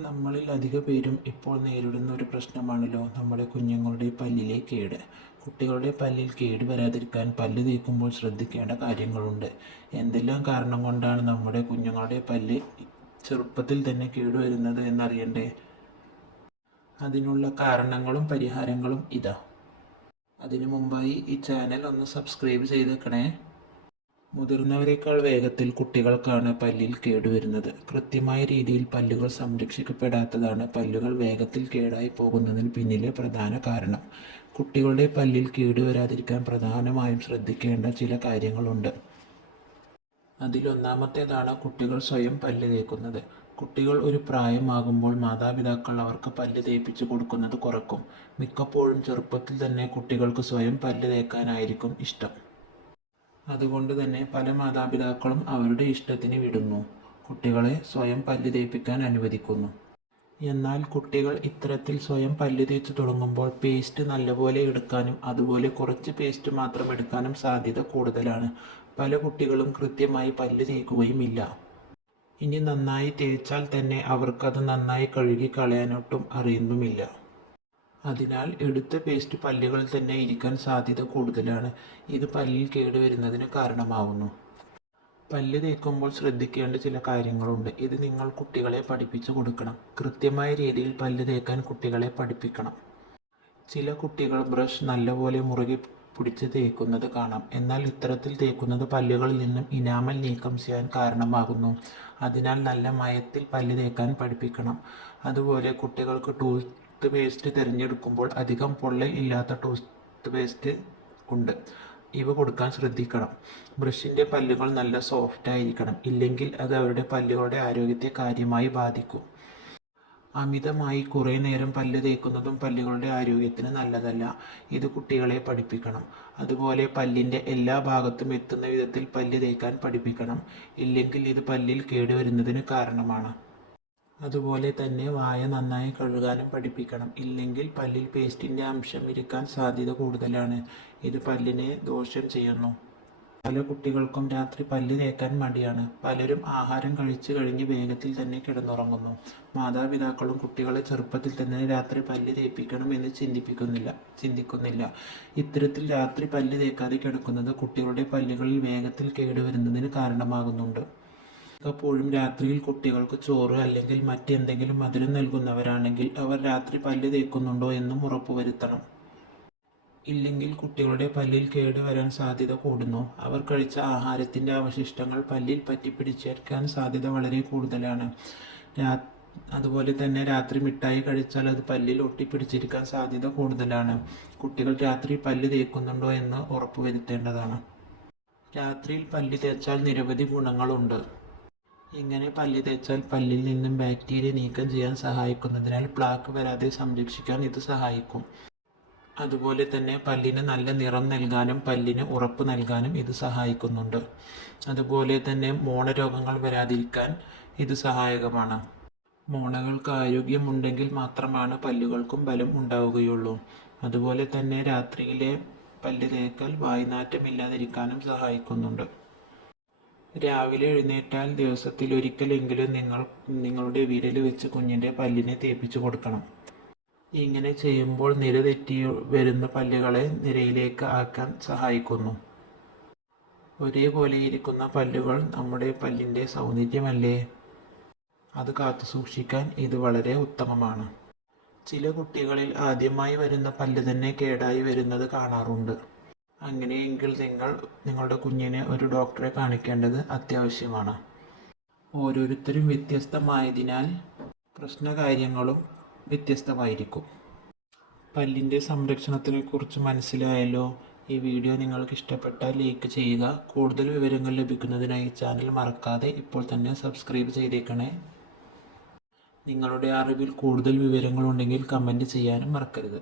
നമ്മളിൽ അധിക പേരും ഇപ്പോൾ നേരിടുന്ന ഒരു പ്രശ്നമാണല്ലോ നമ്മുടെ കുഞ്ഞുങ്ങളുടെ പല്ലിലെ കേട്. കുട്ടികളുടെ പല്ലിൽ കേട് വരാതിരിക്കാൻ പല്ല് തേക്കുമ്പോൾ ശ്രദ്ധിക്കേണ്ട കാര്യങ്ങളുണ്ട്. എന്തെല്ലാം കാരണം കൊണ്ടാണ് നമ്മുടെ കുഞ്ഞുങ്ങളുടെ പല്ല് ചെറുപ്പത്തിൽ തന്നെ കേടുവരുന്നത് എന്നറിയണ്ടേ? അതിനുള്ള കാരണങ്ങളും പരിഹാരങ്ങളും ഇതാ. അതിനു മുമ്പായി ഈ ചാനൽ ഒന്ന് സബ്സ്ക്രൈബ് ചെയ്തേക്കണേ. മുതിർന്നവരെക്കാൾ വേഗത്തിൽ കുട്ടികൾക്കാണ് പല്ലിൽ കേടുവരുന്നത്. കൃത്യമായ രീതിയിൽ പല്ലുകൾ സംരക്ഷിക്കപ്പെടാത്തതാണ് പല്ലുകൾ വേഗത്തിൽ കേടായി പോകുന്നതിന് പിന്നിലെ പ്രധാന കാരണം. കുട്ടികളുടെ പല്ലിൽ കേടുവരാതിരിക്കാൻ പ്രധാനമായും ശ്രദ്ധിക്കേണ്ട ചില കാര്യങ്ങളുണ്ട്. അതിലൊന്നാമത്തേതാണ് കുട്ടികൾ സ്വയം പല്ല് തേക്കുന്നത്. കുട്ടികൾ ഒരു പ്രായമാകുമ്പോൾ മാതാപിതാക്കൾ അവർക്ക് പല്ല് തേപ്പിച്ചു കൊടുക്കുന്നത് കുറക്കും. മിക്കപ്പോഴും ചെറുപ്പത്തിൽ തന്നെ കുട്ടികൾക്ക് സ്വയം പല്ല് തേക്കാനായിരിക്കും ഇഷ്ടം. അതുകൊണ്ട് തന്നെ പല മാതാപിതാക്കളും അവരുടെ ഇഷ്ടത്തിന് വിടുന്നു. കുട്ടികളെ സ്വയം പല്ല് തേപ്പിക്കാൻ അനുവദിക്കുന്നു. എന്നാൽ കുട്ടികൾ ഇത്തരത്തിൽ സ്വയം പല്ല് തേച്ച് തുടങ്ങുമ്പോൾ പേസ്റ്റ് നല്ലപോലെ എടുക്കാനും അതുപോലെ കുറച്ച് പേസ്റ്റ് മാത്രം എടുക്കാനും സാധ്യത കൂടുതലാണ്. പല കുട്ടികളും കൃത്യമായി പല്ല് തേക്കുകയുമില്ല. ഇനി നന്നായി തേച്ചാൽ തന്നെ അവർക്കത് നന്നായി കഴുകി കളയാനൊട്ടും അറിയുന്നുമില്ല. അതിനാൽ എടുത്ത പേസ്റ്റ് പല്ലുകളിൽ തന്നെ ഇരിക്കാൻ സാധ്യത കൂടുതലാണ്. ഇത് പല്ലിൽ കേടുവരുന്നതിന് കാരണമാവുന്നു. പല്ല് തേക്കുമ്പോൾ ശ്രദ്ധിക്കേണ്ട ചില കാര്യങ്ങളുണ്ട്. ഇത് നിങ്ങൾ കുട്ടികളെ പഠിപ്പിച്ചു കൊടുക്കണം. കൃത്യമായ രീതിയിൽ പല്ല് തേക്കാൻ കുട്ടികളെ പഠിപ്പിക്കണം. ചില കുട്ടികൾ ബ്രഷ് നല്ലപോലെ മുറുകെ പിടിച്ച് തേക്കുന്നത് കാണാം. എന്നാൽ ഇത്തരത്തിൽ തേക്കുന്നത് പല്ലുകളിൽ നിന്നും ഇനാമൽ നീക്കം ചെയ്യാൻ കാരണമാകുന്നു. അതിനാൽ നല്ല മയത്തിൽ പല്ല് തേക്കാൻ പഠിപ്പിക്കണം. അതുപോലെ കുട്ടികൾക്ക് ടൂത്ത് പേസ്റ്റ് തിരഞ്ഞെടുക്കുമ്പോൾ അധികം പൊള്ളൽ ഇല്ലാത്ത ടൂത്ത് പേസ്റ്റ് ഉണ്ട്. ഇവ കൊടുക്കാൻ ശ്രദ്ധിക്കണം. ബ്രഷിൻ്റെ പല്ലുകൾ നല്ല സോഫ്റ്റ് ആയിരിക്കണം. ഇല്ലെങ്കിൽ അത് അവരുടെ പല്ലുകളുടെ ആരോഗ്യത്തെ കാര്യമായി ബാധിക്കും. അമിതമായി കുറേ നേരം പല്ല് തേക്കുന്നതും പല്ലുകളുടെ ആരോഗ്യത്തിന് നല്ലതല്ല. ഇത് കുട്ടികളെ പഠിപ്പിക്കണം. അതുപോലെ പല്ലിൻ്റെ എല്ലാ ഭാഗത്തും എത്തുന്ന വിധത്തിൽ പല്ല് തേക്കാൻ പഠിപ്പിക്കണം. ഇല്ലെങ്കിൽ ഇത് പല്ലിൽ കേടുവരുന്നതിന് കാരണമാണ്. അതുപോലെ തന്നെ വായ നന്നായി കഴുകാനും പഠിപ്പിക്കണം. ഇല്ലെങ്കിൽ പല്ലിൽ പേസ്റ്റിൻ്റെ അംശം ഇരിക്കാൻ സാധ്യത കൂടുതലാണ്. ഇത് പല്ലിനെ ദോഷം ചെയ്യുന്നു. പല കുട്ടികൾക്കും രാത്രി പല്ല് തേക്കാൻ മടിയാണ്. പലരും ആഹാരം കഴിച്ചു കഴിഞ്ഞ് വേഗത്തിൽ തന്നെ കിടന്നുറങ്ങുന്നു. മാതാപിതാക്കളും കുട്ടികളെ ചെറുപ്പത്തിൽ തന്നെ രാത്രി പല്ല് തേപ്പിക്കണം എന്ന് ചിന്തിക്കുന്നില്ല. ഇത്തരത്തിൽ രാത്രി പല്ല് തേക്കാതെ കിടക്കുന്നത് കുട്ടികളുടെ പല്ലുകളിൽ വേഗത്തിൽ കേടുവരുന്നതിന് കാരണമാകുന്നുണ്ട്. മിക്കപ്പോഴും രാത്രിയിൽ കുട്ടികൾക്ക് ചോറ് അല്ലെങ്കിൽ മറ്റെന്തെങ്കിലും മധുരം നൽകുന്നവരാണെങ്കിൽ അവർ രാത്രി പല്ല് തേക്കുന്നുണ്ടോ എന്നും ഉറപ്പുവരുത്തണം. ഇല്ലെങ്കിൽ കുട്ടികളുടെ പല്ലിൽ കേടുവരാൻ സാധ്യത കൂടുന്നു. അവർ കഴിച്ച ആഹാരത്തിൻ്റെ അവശിഷ്ടങ്ങൾ പല്ലിൽ പറ്റിപ്പിടിച്ചേക്കാൻ സാധ്യത വളരെ കൂടുതലാണ്. അതുപോലെ തന്നെ രാത്രി മിഠായി കഴിച്ചാൽ അത് പല്ലിൽ ഒട്ടിപ്പിടിച്ചിരിക്കാൻ സാധ്യത കൂടുതലാണ്. കുട്ടികൾ രാത്രി പല്ല് തേക്കുന്നുണ്ടോ എന്ന് ഉറപ്പുവരുത്തേണ്ടതാണ്. രാത്രിയിൽ പല്ല് തേച്ചാൽ നിരവധി ഗുണങ്ങളുണ്ട്. ഇങ്ങനെ പല്ല് തേച്ചാൽ പല്ലിൽ നിന്നും ബാക്ടീരിയ നീക്കം ചെയ്യാൻ സഹായിക്കുന്നതിനാൽ പ്ലാക്ക് വരാതെ സംരക്ഷിക്കാൻ ഇത് സഹായിക്കും. അതുപോലെ തന്നെ പല്ലിന് നല്ല നിറം നൽകാനും പല്ലിന് ഉറപ്പ് നൽകാനും ഇത് സഹായിക്കുന്നുണ്ട്. അതുപോലെ തന്നെ മോണരോഗങ്ങൾ വരാതിരിക്കാൻ ഇത് സഹായകമാണ്. മോണകൾക്ക് ആരോഗ്യമുണ്ടെങ്കിൽ മാത്രമാണ് പല്ലുകൾക്കും ബലം ഉണ്ടാവുകയുള്ളൂ. അതുപോലെ തന്നെ രാത്രിയിലെ പല്ല് തേക്കൽ വായ്നാറ്റമില്ലാതിരിക്കാനും സഹായിക്കുന്നുണ്ട്. രാവിലെ എഴുന്നേറ്റാൽ ദിവസത്തിലൊരിക്കലെങ്കിലും നിങ്ങളുടെ വിരൽ വെച്ച് കുഞ്ഞിൻ്റെ പല്ലിനെ തേപ്പിച്ചു കൊടുക്കണം. ഇങ്ങനെ ചെയ്യുമ്പോൾ നിര തെറ്റി വരുന്ന പല്ലുകളെ നിരയിലേക്ക് ആക്കാൻ സഹായിക്കുന്നു. ഒരേപോലെ ഇരിക്കുന്ന പല്ലുകൾ നമ്മുടെ പല്ലിൻ്റെ സൗന്ദര്യമല്ലേ? അത് കാത്തു സൂക്ഷിക്കാൻ ഇത് വളരെ ഉത്തമമാണ്. ചില കുട്ടികളിൽ ആദ്യമായി വരുന്ന പല്ല് തന്നെ കേടായി വരുന്നത് കാണാറുണ്ട്. അങ്ങനെയെങ്കിൽ നിങ്ങളുടെ കുഞ്ഞിനെ ഒരു ഡോക്ടറെ കാണിക്കേണ്ടത് അത്യാവശ്യമാണ്. ഓരോരുത്തരും വ്യത്യസ്തമായതിനാൽ പ്രശ്നകാര്യങ്ങളും വ്യത്യസ്തമായിരിക്കും. പല്ലിൻ്റെ സംരക്ഷണത്തെക്കുറിച്ച് മനസ്സിലായല്ലോ. ഈ വീഡിയോ നിങ്ങൾക്ക് ഇഷ്ടപ്പെട്ടാൽ ലൈക്ക് ചെയ്യുക. കൂടുതൽ വിവരങ്ങൾ ലഭിക്കുന്നതിനായി ചാനൽ മറക്കാതെ ഇപ്പോൾ തന്നെ സബ്സ്ക്രൈബ് ചെയ്തേക്കണേ. നിങ്ങളുടെ അറിവിൽ കൂടുതൽ വിവരങ്ങളുണ്ടെങ്കിൽ കമൻറ്റ് ചെയ്യാനും മറക്കരുത്.